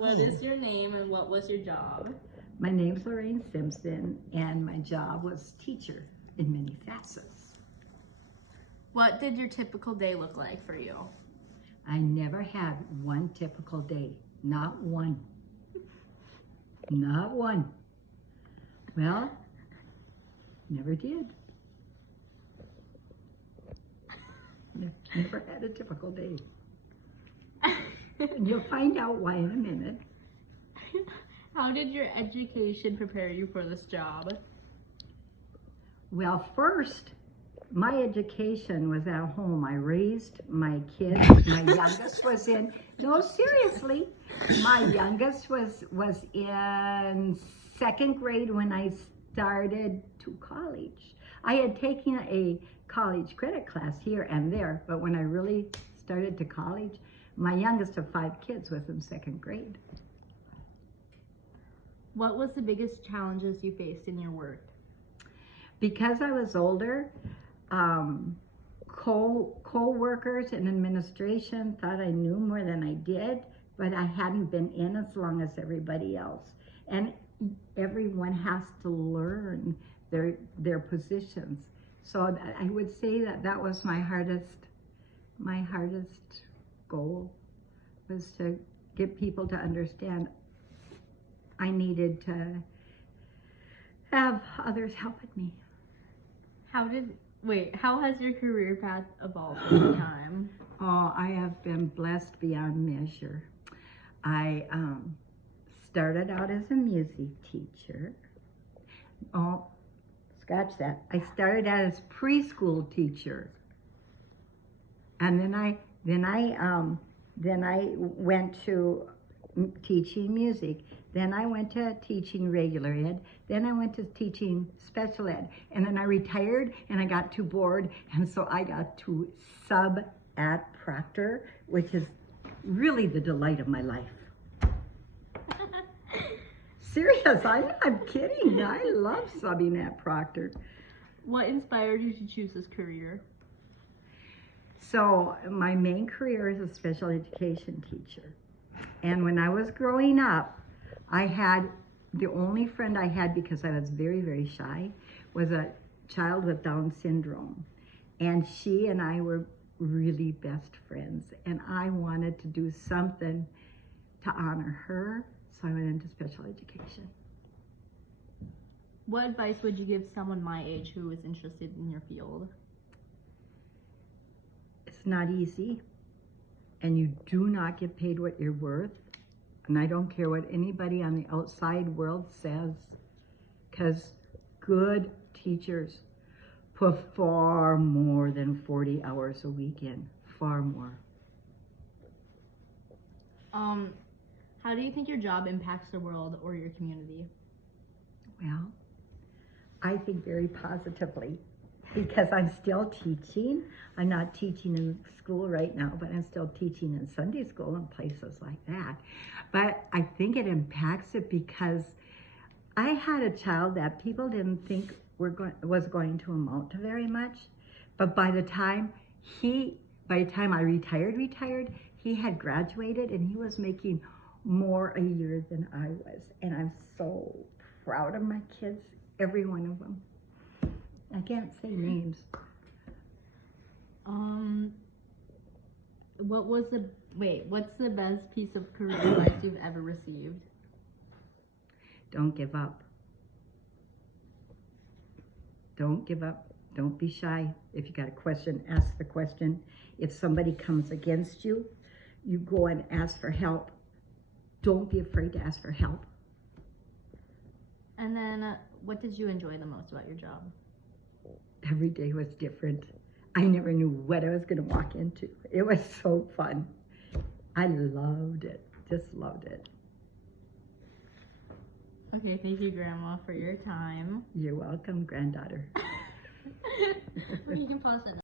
What is your name and what was your job? My name's Lorraine Simpson, and my job was teacher in many facets. What did your typical day look like for you? I never had one typical day, not one. Not one. Well, never did. Never had a typical day. And you'll find out why in a minute. How did your education prepare you for this job? Well, first, my education was at home. I raised my kids. My youngest was in, no, seriously, my youngest was in second grade when I started to college. I had taken a college credit class here and there, but when I really started to college, my youngest of 5 kids was in second grade. What was the biggest challenges you faced in your work? Because I was older, co-workers and administration thought I knew more than I did, but I hadn't been in as long as everybody else. And everyone has to learn their positions. So I would say that was my hardest goal, was to get people to understand I needed to have others helping me. How has your career path evolved over time? Oh, I have been blessed beyond measure. I started out as a music teacher. Oh, scratch that. I started out as preschool teacher. And then I went to teaching music. Then I went to teaching regular ed. Then I went to teaching special ed. And then I retired and I got too bored. And so I got to sub at Proctor, which is really the delight of my life. Serious, I'm not kidding. I love subbing at Proctor. What inspired you to choose this career? So my main career is a special education teacher. And when I was growing up, the only friend I had, because I was very, very shy, was a child with Down syndrome. And she and I were really best friends. And I wanted to do something to honor her, so I went into special education. What advice would you give someone my age who is interested in your field? It's not easy, and you do not get paid what you're worth. And I don't care what anybody on the outside world says, because good teachers put far more than 40 hours a week in, far more. How do you think your job impacts the world or your community? Well, I think very positively, because I'm still teaching. I'm not teaching in school right now, but I'm still teaching in Sunday school and places like that. But I think it impacts it because I had a child that people didn't think was going to amount to very much. But by the time I retired, he had graduated and he was making more a year than I was. And I'm so proud of my kids, every one of them. I can't say names. What's the best piece of career advice you've ever received? Don't give up. Don't give up. Don't be shy. If you got a question, ask the question. If somebody comes against you, you go and ask for help. Don't be afraid to ask for help. And then, what did you enjoy the most about your job? Every day was different. I never knew what I was going to walk into. It was so fun. I loved it. Just loved it. Okay, thank you, Grandma, for your time. You're welcome, granddaughter. You can pause it now.